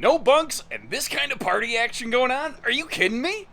No bunks and this kind of party action going on? Are you kidding me?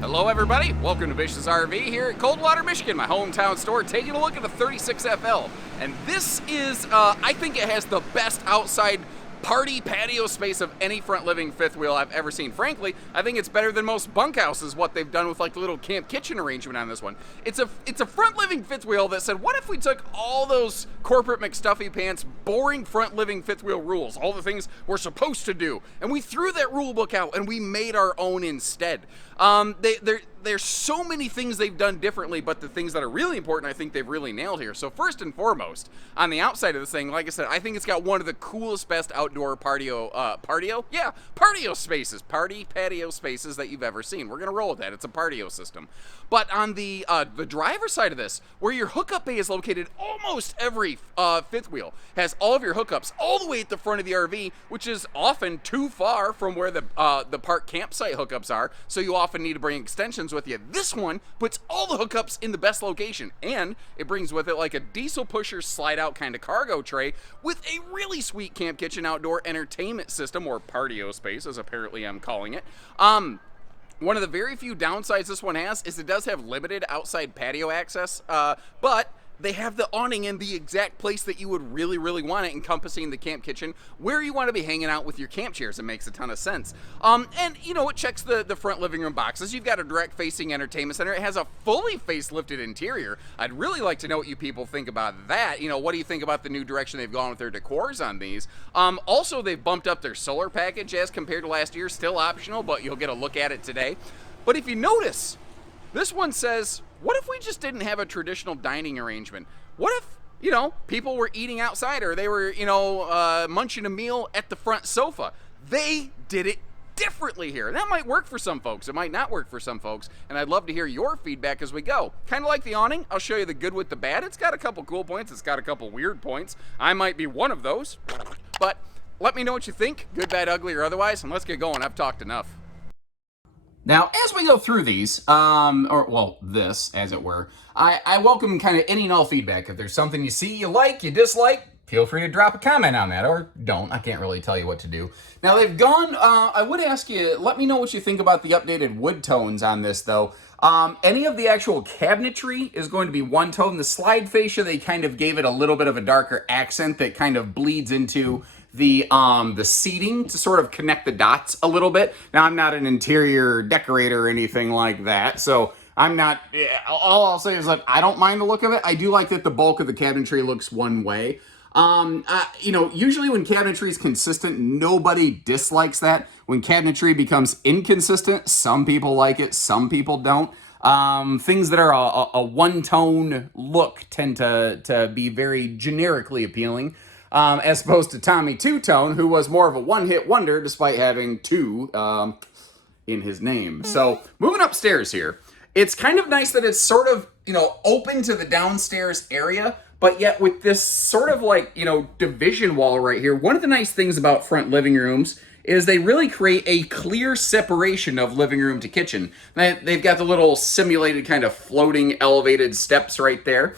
Hello everybody, welcome to Bish's RV here at Coldwater, Michigan, my hometown store, taking a look at the 36FL. And this is, I think it has the best outside party patio space of any front living fifth wheel I've ever seen. Frankly, I think it's better than most bunkhouses, what they've done with like the little camp kitchen arrangement on this one. It's a front living fifth wheel that said, what if we took all those corporate McStuffy pants, boring front living fifth wheel rules, all the things we're supposed to do, and we threw that rule book out and we made our own instead. There's so many things they've done differently, but the things that are really important, I think they've really nailed here. So first and foremost, on the outside of this thing, like I said, I think it's got one of the coolest, best outdoor patio spaces, patio spaces that you've ever seen. We're gonna roll with that. It's a patio system. But on the driver's side of this, where your hookup bay is located, almost every fifth wheel has all of your hookups all the way at the front of the RV, which is often too far from where the park campsite hookups are. So you often need to bring extensions with you. This one puts all the hookups in the best location, and it brings with it like a diesel pusher slide out kind of cargo tray with a really sweet camp kitchen outdoor entertainment system, or patio space as apparently I'm calling it. One of the very few downsides this one has is it does have limited outside patio access, but they have the awning in the exact place that you would really, really want it, encompassing the camp kitchen where you want to be hanging out with your camp chairs. It makes a ton of sense. And, you know, it checks the front living room boxes. You've got a direct-facing entertainment center. It has a fully facelifted interior. I'd really like to know what you people think about that. You know, what do you think about the new direction they've gone with their decors on these? Also, they've bumped up their solar package as compared to last year. Still optional, but you'll get a look at it today. But if you notice, this one says, what if we just didn't have a traditional dining arrangement? What if, you know, people were eating outside, or they were, you know, munching a meal at the front sofa? They did it differently here. That might work for some folks. It might not work for some folks. And I'd love to hear your feedback as we go. Kind of like the awning. I'll show you the good with the bad. It's got a couple cool points. It's got a couple weird points. I might be one of those. But let me know what you think, good, bad, ugly, or otherwise, and let's get going. I've talked enough. Now, as we go through these, this, as it were, I welcome kind of any and all feedback. If there's something you see, you like, you dislike, feel free to drop a comment on that, or don't. I can't really tell you what to do. Now, they've gone, I would ask you, let me know what you think about the updated wood tones on this, though. Any of the actual cabinetry is going to be one tone. The slide fascia, they kind of gave it a little bit of a darker accent that kind of bleeds into the seating to sort of connect the dots a little bit. Now, I'm not an interior decorator or anything like that, so I'm not, all I'll say is that I don't mind the look of it. I do like that the bulk of the cabinetry looks one way. You know, usually when cabinetry is consistent, nobody dislikes that. When cabinetry becomes inconsistent, some people like it, some people don't. Things that are a one-tone look tend to be very generically appealing. As opposed to Tommy Two-Tone, who was more of a one-hit wonder despite having two in his name. So, moving upstairs here, it's kind of nice that it's sort of, you know, open to the downstairs area, but yet with this sort of like, you know, division wall right here. One of the nice things about front living rooms is they really create a clear separation of living room to kitchen. They've got the little simulated kind of floating elevated steps right there.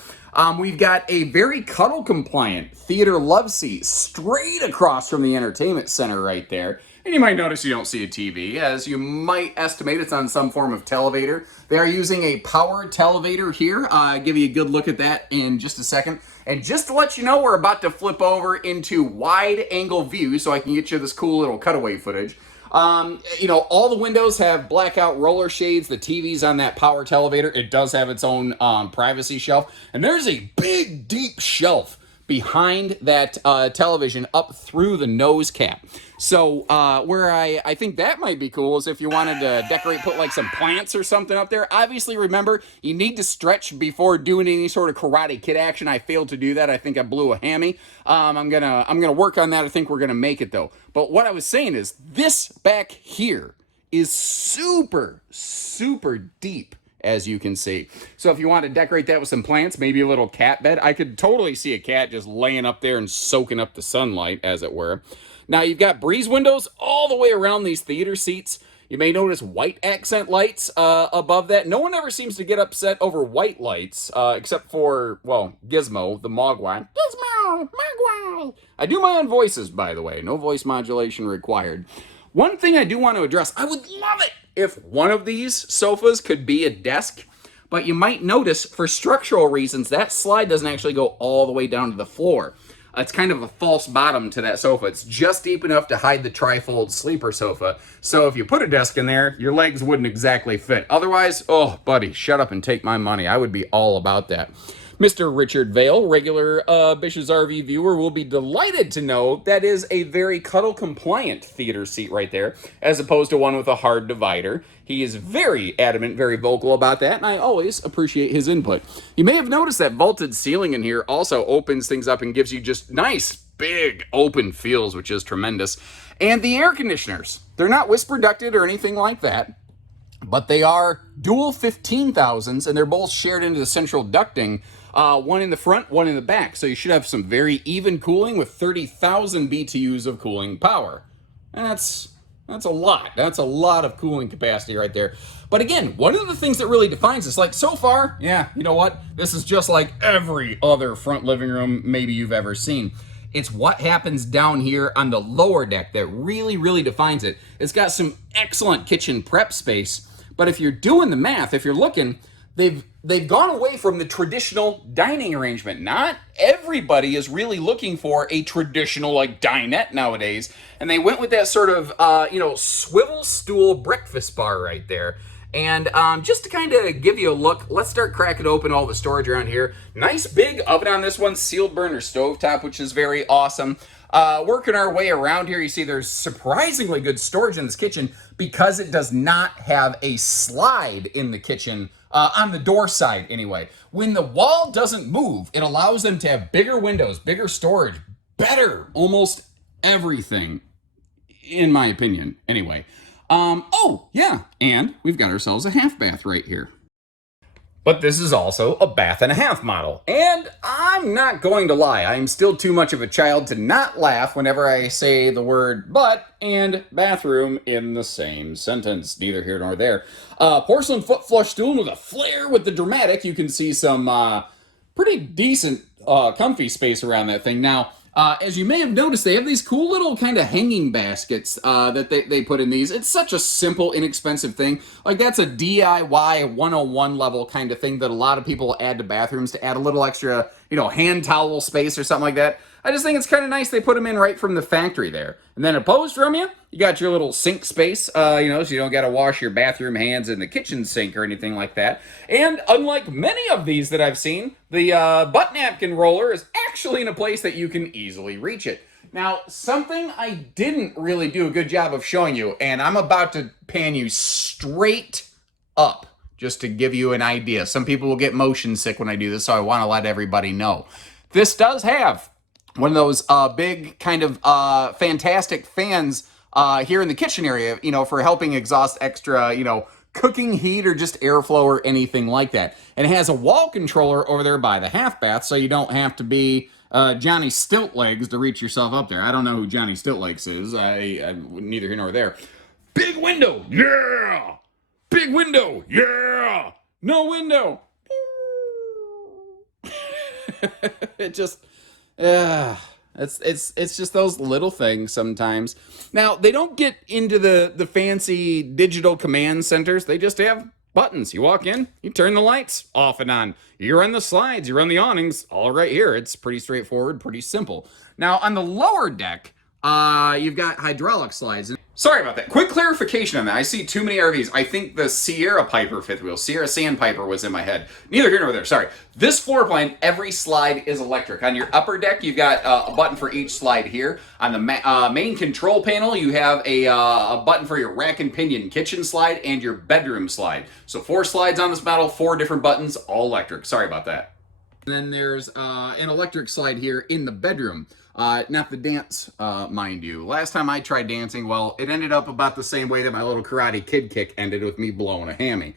We've got a very cuddle compliant theater love seat straight across from the entertainment center right there. And you might notice you don't see a TV, as you might estimate it's on some form of televator. They are using a power televator here. I'll give you a good look at that in just a second. And just to let you know, we're about to flip over into wide angle view so I can get you this cool little cutaway footage. You know, all the windows have blackout roller shades. The TV's on that power televator. It does have its own privacy shelf. And there's a big, deep shelf behind that television up through the nose cap. So where I think that might be cool is if you wanted to decorate, put like some plants or something up there. Obviously, remember, you need to stretch before doing any sort of Karate Kid action. I failed to do that. I think I blew a hammy. I'm gonna work on that. I think we're gonna make it though. But what I was saying is this back here is super, super deep, as you can see. So if you want to decorate that with some plants, maybe a little cat bed, I could totally see a cat just laying up there and soaking up the sunlight, as it were. Now you've got breeze windows all the way around these theater seats. You may notice white accent lights above that. No one ever seems to get upset over white lights, except for, well, Gizmo, the Mogwai. Gizmo, Mogwai. I do my own voices, by the way. No voice modulation required. One thing I do want to address, I would love it if one of these sofas could be a desk, but you might notice for structural reasons that slide doesn't actually go all the way down to the floor. It's kind of a false bottom to that sofa. It's just deep enough to hide the trifold sleeper sofa. So if you put a desk in there, your legs wouldn't exactly fit. Otherwise, oh, buddy, shut up and take my money. I would be all about that. Mr. Richard Vale, regular Bish's RV viewer, will be delighted to know that is a very cuddle-compliant theater seat right there, as opposed to one with a hard divider. He is very adamant, very vocal about that, and I always appreciate his input. You may have noticed that vaulted ceiling in here also opens things up and gives you just nice, big, open feels, which is tremendous. And the air conditioners, they're not whisper ducted or anything like that, but they are dual 15,000s, and they're both shared into the central ducting, one in the front, one in the back. So you should have some very even cooling with 30,000 BTUs of cooling power. And that's a lot. That's a lot of cooling capacity right there. But again, one of the things that really defines this, like so far, yeah, you know what? This is just like every other front living room maybe you've ever seen. It's what happens down here on the lower deck that really, really defines it. It's got some excellent kitchen prep space, but if you're doing the math, if you're looking, they've gone away from the traditional dining arrangement. Not everybody is really looking for a traditional like dinette nowadays, and they went with that sort of swivel stool breakfast bar right there. And just to kind of give you a look, let's start cracking open all the storage around here. Nice big oven on this one, sealed burner stovetop, which is very awesome. Working our way around here, you see there's surprisingly good storage in this kitchen because it does not have a slide in the kitchen, on the door side anyway. When the wall doesn't move, it allows them to have bigger windows, bigger storage, better almost everything, in my opinion, anyway. Oh, yeah, and we've got ourselves a half bath right here. But this is also a bath and a half model. And I'm not going to lie, I'm still too much of a child to not laugh whenever I say the word butt and bathroom in the same sentence. Neither here nor there. Porcelain foot flush stool with a flare with the dramatic. You can see some pretty decent comfy space around that thing. Now, as you may have noticed, they have these cool little kind of hanging baskets that they put in these. It's such a simple, inexpensive thing. Like, that's a DIY 101 level kind of thing that a lot of people add to bathrooms to add a little extra, hand towel space or something like that. I just think it's kind of nice they put them in right from the factory there. And then opposed from you got your little sink space, so you don't got to wash your bathroom hands in the kitchen sink or anything like that. And unlike many of these that I've seen, the butt napkin roller is actually in a place that you can easily reach it. Now, something I didn't really do a good job of showing you, and I'm about to pan you straight up just to give you an idea. Some people will get motion sick when I do this, so I want to let everybody know. This does have one of those big kind of fantastic fans here in the kitchen area, for helping exhaust extra, cooking heat or just airflow or anything like that. And it has a wall controller over there by the half bath, so you don't have to be Johnny Stiltlegs to reach yourself up there. I don't know who Johnny Stiltlegs is. I'm neither here nor there. Big window, yeah! Big window, yeah! No window. It just... it's just those little things sometimes. Now, they don't get into the fancy digital command centers. They just have buttons. You walk in, you turn the lights off and on. You run the slides, you run the awnings, all right here. It's pretty straightforward, pretty simple. Now, on the lower deck, you've got hydraulic slides. Sorry about that. Quick clarification on that. I see too many RVs. I think the Sierra Piper fifth wheel, Sierra Sandpiper was in my head. Neither here nor there, sorry. This floor plan, every slide is electric. On your upper deck, you've got a button for each slide here. On the main control panel, you have a button for your rack and pinion kitchen slide and your bedroom slide. So 4 slides on this model, 4 different buttons, all electric. Sorry about that. And then there's an electric slide here in the bedroom. Not the dance, mind you. Last time I tried dancing, well, it ended up about the same way that my little Karate Kid kick ended, with me blowing a hammy.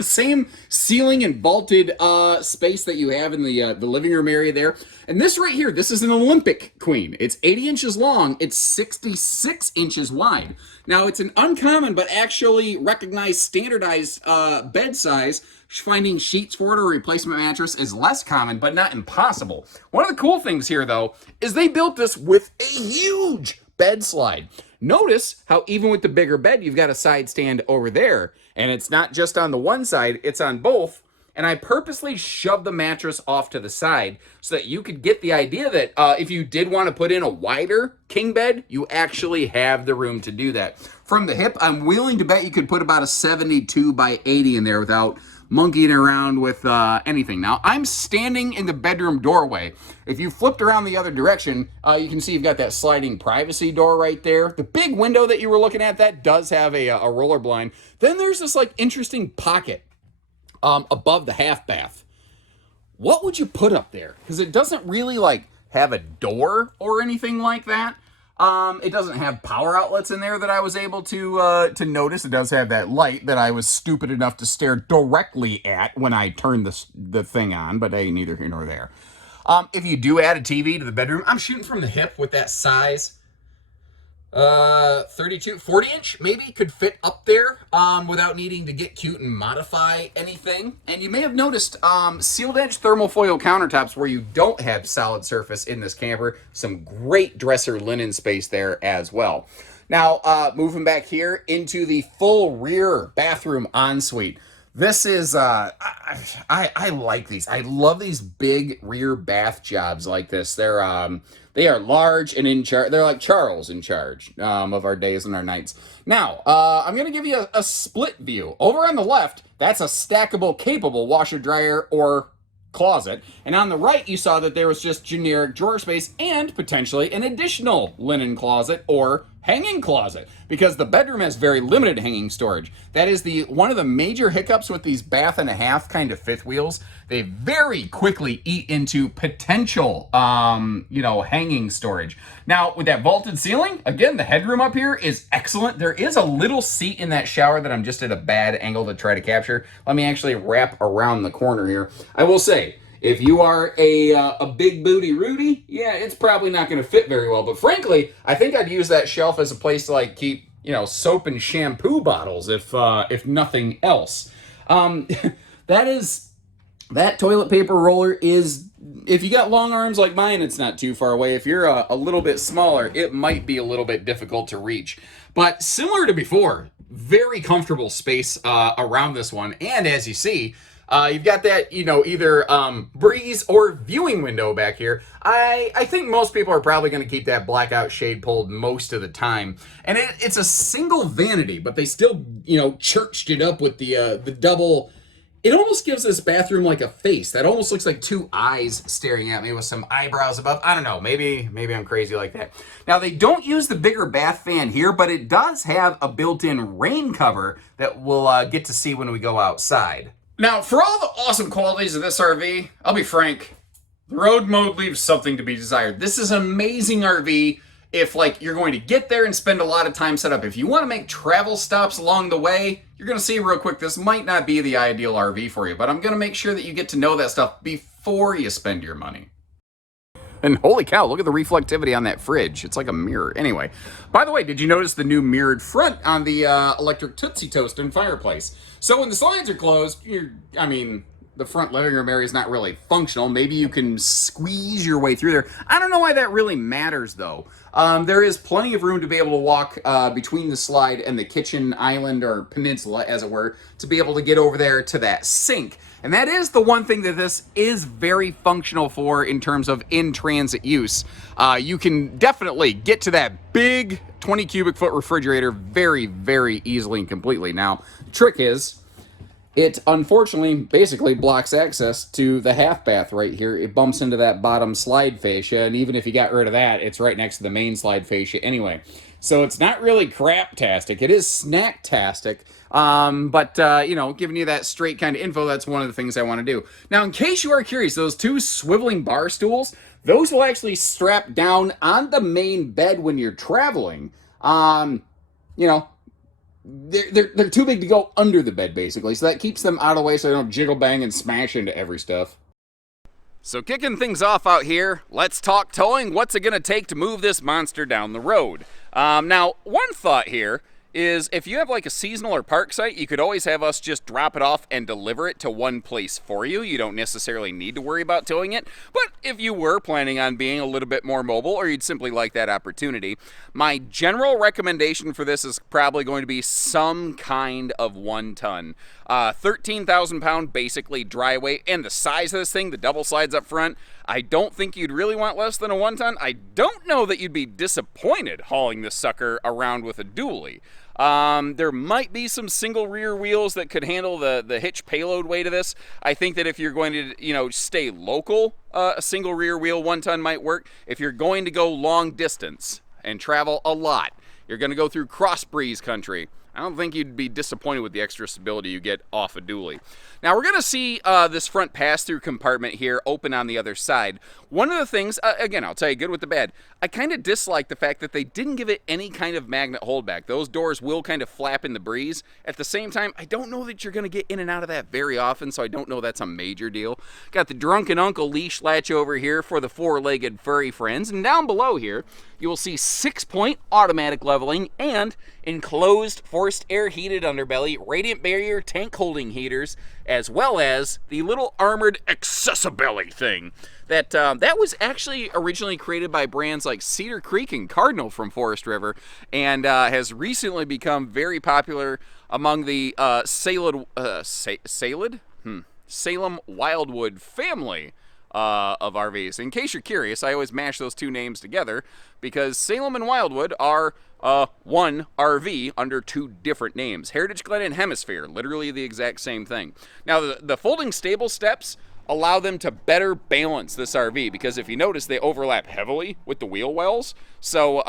Same ceiling and vaulted space that you have in the living room area there. And this right here, this is an Olympic queen. It's 80 inches long. It's 66 inches wide. Now, it's an uncommon but actually recognized standardized bed size. Finding sheets for it or a replacement mattress is less common, but not impossible. One of the cool things here, though, is they built this with a huge bed slide. Notice how even with the bigger bed, you've got a side stand over there. And it's not just on the one side, it's on both. And I purposely shoved the mattress off to the side so that you could get the idea that if you did want to put in a wider king bed, you actually have the room to do that. From the hip, I'm willing to bet you could put about a 72 by 80 in there without monkeying around with anything. Now, I'm standing in the bedroom doorway. If you flipped around the other direction, you can see you've got that sliding privacy door right there. The big window that you were looking at, that does have a roller blind. Then there's this like interesting pocket above the half bath. What would you put up there? Because it doesn't really like have a door or anything like that. It doesn't have power outlets in there that I was able to notice. It does have that light that I was stupid enough to stare directly at when I turned the thing on, but hey, neither here nor there. If you do add a TV to the bedroom, I'm shooting from the hip with that size. 40 inch maybe could fit up there without needing to get cute and modify anything. And you may have noticed sealed edge thermal foil countertops where you don't have solid surface in this camper. Some great dresser linen space there as well. Now moving back here into the full rear bathroom ensuite. This is I like these. I love these big rear bath jobs like this. They are large and in charge. They're like Charles in charge of our days and our nights. Now, I'm going to give you a split view. Over on the left, that's a stackable, capable washer, dryer, or closet. And on the right, you saw that there was just generic drawer space and potentially an additional linen closet or hanging closet, because the bedroom has very limited hanging storage. That is one of the major hiccups with these bath and a half kind of fifth wheels. They very quickly eat into potential, hanging storage. Now, with that vaulted ceiling, again, the headroom up here is excellent. There is a little seat in that shower that I'm just at a bad angle to try to capture. Let me actually wrap around the corner here. I will say, if you are a big booty Rudy, yeah, it's probably not going to fit very well. But frankly, I think I'd use that shelf as a place to like keep, soap and shampoo bottles, if nothing else. That toilet paper roller is, if you got long arms like mine, it's not too far away. If you're a little bit smaller, it might be a little bit difficult to reach. But similar to before, very comfortable space around this one. And as you see, you've got that, either breeze or viewing window back here. I think most people are probably going to keep that blackout shade pulled most of the time. And it's a single vanity, but they still, churched it up with the double. It almost gives this bathroom like a face. That almost looks like two eyes staring at me with some eyebrows above. I don't know. Maybe I'm crazy like that. Now, they don't use the bigger bath fan here, but it does have a built-in rain cover that we'll get to see when we go outside. Now, for all the awesome qualities of this RV, I'll be frank, the road mode leaves something to be desired. This is an amazing RV if, you're going to get there and spend a lot of time set up. If you want to make travel stops along the way, you're going to see real quick, this might not be the ideal RV for you, but I'm going to make sure that you get to know that stuff before you spend your money. And holy cow, look at the reflectivity on that fridge. It's like a mirror. Anyway, by the way, did you notice the new mirrored front on the electric Tootsie Toast and fireplace? So when the slides are closed, the front living room area is not really functional. Maybe you can squeeze your way through there. I don't know why that really matters, though. There is plenty of room to be able to walk between the slide and the kitchen island or peninsula, as it were, to be able to get over there to that sink. And that is the one thing that this is very functional for in terms of in-transit use. You can definitely get to that big 20 cubic foot refrigerator very, very easily and completely. Now, the trick is, it unfortunately basically blocks access to the half bath right here. It bumps into that bottom slide fascia, and even if you got rid of that, it's right next to the main slide fascia anyway. So it's not really craptastic. It is snacktastic. You know, giving you that straight kind of info, that's one of the things I want to do. Now, in case you are curious, those two swiveling bar stools, those will actually strap down on the main bed when you're traveling. You know, they're too big to go under the bed, basically. So that keeps them out of the way so they don't jiggle bang and smash into every stuff. So kicking things off out here, let's talk towing. What's it going to take to move this monster down the road? Now, one thought here is if you have like a seasonal or park site, you could always have us just drop it off and deliver it to one place for you. You don't necessarily need to worry about towing it. But if you were planning on being a little bit more mobile, or you'd simply like that opportunity, my general recommendation for this is probably going to be some kind of 1 ton. 13,000 pound basically dry weight, and the size of this thing, the double slides up front, I don't think you'd really want less than a 1 ton. I don't know that you'd be disappointed hauling this sucker around with a dually. There might be some single rear wheels that could handle the hitch payload weight of this. I think that if you're going to, you know, stay local, a single rear wheel 1 ton might work. If you're going to go long distance and travel a lot, you're going to go through cross breeze country, I don't think you'd be disappointed with the extra stability you get off a dually. Now we're going to see this front pass-through compartment here open on the other side. One of the things, again, I'll tell you good with the bad, I kind of dislike the fact that they didn't give it any kind of magnet holdback. Those doors will kind of flap in the breeze. At the same time, I don't know that you're going to get in and out of that very often, so I don't know that's a major deal. Got the drunken uncle leash latch over here for the four-legged furry friends, and down below here, you will see 6-point automatic leveling and enclosed forced air heated underbelly, radiant barrier tank holding heaters, as well as the little armored accessibility thing. That was actually originally created by brands like Cedar Creek and Cardinal from Forest River, and has recently become very popular among the Salem Wildwood family of RVs. In case you're curious, I always mash those two names together because Salem and Wildwood are one RV under two different names. Heritage Glen and Hemisphere, literally the exact same thing. Now, the folding stable steps allow them to better balance this RV because if you notice, they overlap heavily with the wheel wells. So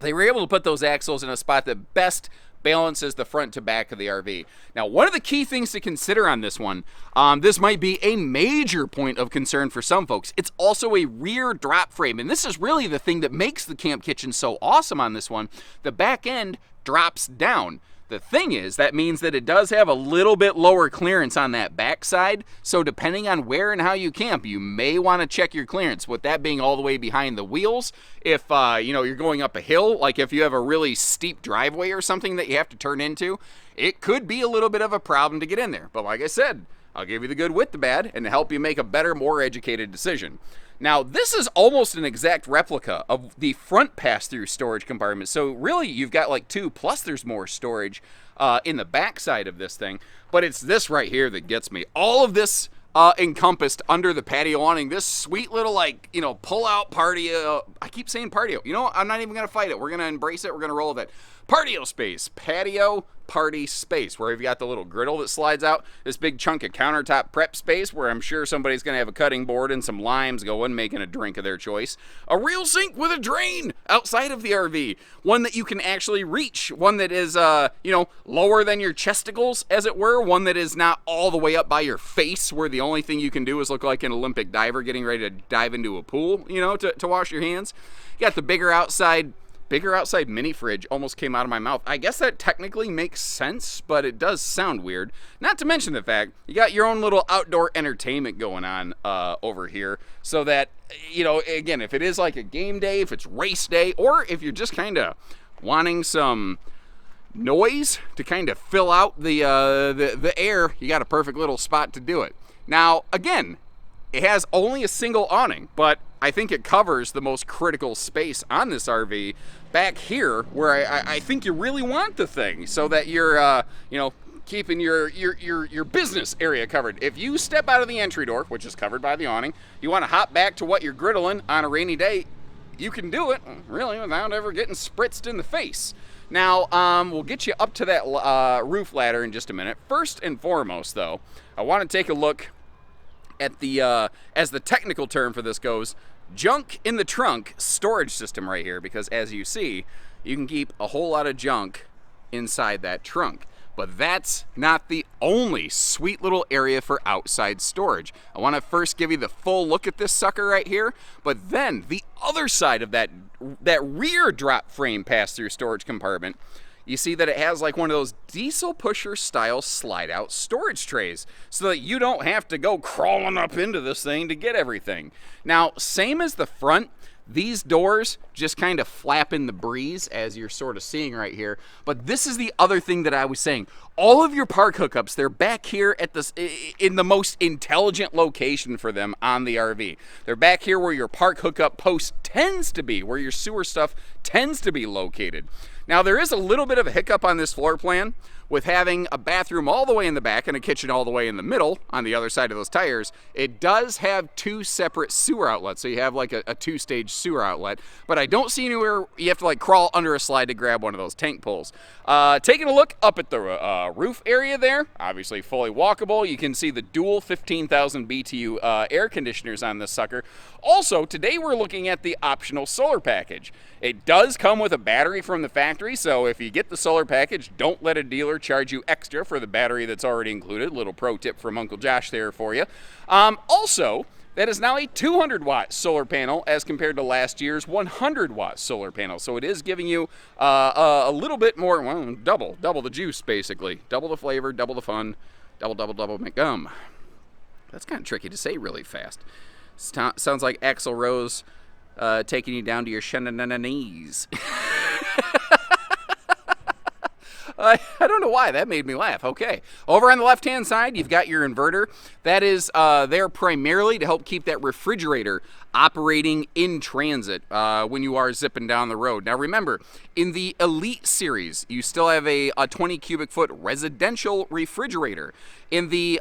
they were able to put those axles in a spot that best balances the front to back of the RV. Now, one of the key things to consider on this one, this might be a major point of concern for some folks. It's also a rear drop frame, and this is really the thing that makes the camp kitchen so awesome on this one. The back end drops down. The thing is, that means that it does have a little bit lower clearance on that backside, so depending on where and how you camp, you may want to check your clearance, with that being all the way behind the wheels. If you're going up a hill, like if you have a really steep driveway or something that you have to turn into, it could be a little bit of a problem to get in there. But like I said, I'll give you the good with the bad and help you make a better, more educated decision. Now, this is almost an exact replica of the front pass-through storage compartment. So really, you've got like two, plus there's more storage in the back side of this thing. But it's this right here that gets me. All of this encompassed under the patio awning. This sweet little, pull-out Pardio. I keep saying Pardio. You know what? I'm not even going to fight it. We're going to embrace it. We're going to roll with it. Pardio space. Patio party space, where you've got the little griddle that slides out, this big chunk of countertop prep space where I'm sure somebody's going to have a cutting board and some limes going, making a drink of their choice. A real sink with a drain outside of the RV. One that you can actually reach. One that is, lower than your chesticles, as it were. One that is not all the way up by your face, where the only thing you can do is look like an Olympic diver getting ready to dive into a pool, to wash your hands. You got the bigger outside mini fridge. Almost came out of my mouth. I guess that technically makes sense, but it does sound weird. Not to mention the fact you got your own little outdoor entertainment going on over here, so that, again, if it is like a game day, if it's race day, or if you're just kind of wanting some noise to kind of fill out the air, you got a perfect little spot to do it. Now, again, it has only a single awning, but I think it covers the most critical space on this RV back here, where I think you really want the thing, so that you're, keeping your business area covered. If you step out of the entry door, which is covered by the awning, you want to hop back to what you're griddling on a rainy day, you can do it, really, without ever getting spritzed in the face. Now, we'll get you up to that roof ladder in just a minute. First and foremost, though, I want to take a look at the, as the technical term for this goes, junk in the trunk storage system right here, because as you see, you can keep a whole lot of junk inside that trunk. But that's not the only sweet little area for outside storage. I want to first give you the full look at this sucker right here, but then the other side of that rear drop frame pass-through storage compartment, you see that it has like one of those diesel pusher style slide out storage trays so that you don't have to go crawling up into this thing to get everything. Now, same as the front, these doors just kind of flap in the breeze, as you're sort of seeing right here. But this is the other thing that I was saying. All of your park hookups, they're back here at this in the most intelligent location for them on the RV. They're back here where your park hookup post tends to be, where your sewer stuff tends to be located. Now, there is a little bit of a hiccup on this floor plan with having a bathroom all the way in the back and a kitchen all the way in the middle on the other side of those tires. It does have two separate sewer outlets, so you have like a two-stage sewer outlet, but I don't see anywhere you have to like crawl under a slide to grab one of those tank pulls. Taking a look up at the roof area there, obviously fully walkable. You can see the dual 15,000 BTU air conditioners on this sucker. Also, today we're looking at the optional solar package. It does come with a battery from the factory, so if you get the solar package, don't let a dealer charge you extra for the battery that's already included. Little pro tip from Uncle Josh there for you. Also, that is now a 200-watt solar panel as compared to last year's 100-watt solar panel. So it is giving you a little bit more, well, double the juice, basically. Double the flavor, double the fun, double McGum. That's kind of tricky to say really fast. Sounds like Axl Rose taking you down to your shanana knees. I don't know why, that made me laugh. Okay, over on the left-hand side, you've got your inverter. That is there primarily to help keep that refrigerator operating in transit when you are zipping down the road. Now remember, in the Elite series, you still have a 20 cubic foot residential refrigerator. In the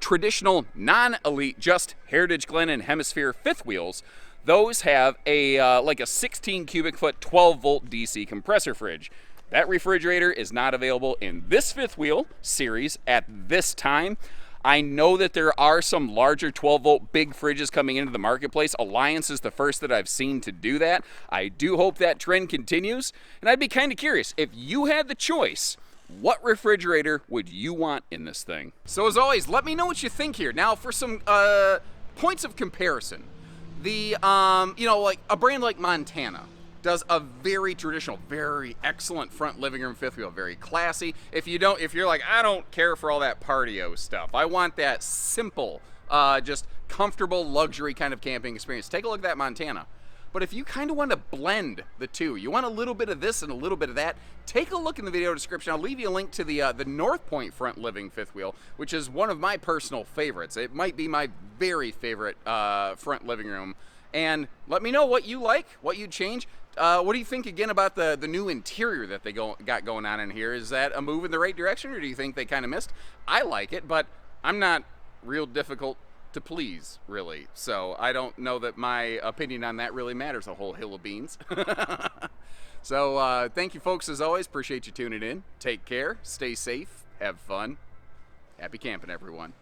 traditional non-Elite, just Heritage Glen and Hemisphere fifth wheels, those have a like a 16 cubic foot 12 volt DC compressor fridge. That refrigerator is not available in this fifth wheel series at this time. I know that there are some larger 12 volt big fridges coming into the marketplace. Alliance is the first that I've seen to do that. I do hope that trend continues. And I'd be kind of curious, if you had the choice, what refrigerator would you want in this thing? So as always, let me know what you think here. Now for some points of comparison. The, like a brand like Montana does a very traditional, very excellent front living room fifth wheel, very classy. If you're like, I don't care for all that Pardio stuff, I want that simple, just comfortable luxury kind of camping experience, take a look at that Montana. But if you kind of want to blend the two, you want a little bit of this and a little bit of that, take a look in the video description. I'll leave you a link to the North Point front living fifth wheel, which is one of my personal favorites. It might be my very favorite front living room. And let me know what you like, what you'd change. What do you think again about the new interior that they got going on in here? Is that a move in the right direction, or do you think they kind of missed? I like it, but I'm not real difficult to please, really. So I don't know that my opinion on that really matters a whole hill of beans. So thank you, folks, as always. Appreciate you tuning in. Take care. Stay safe. Have fun. Happy camping, everyone.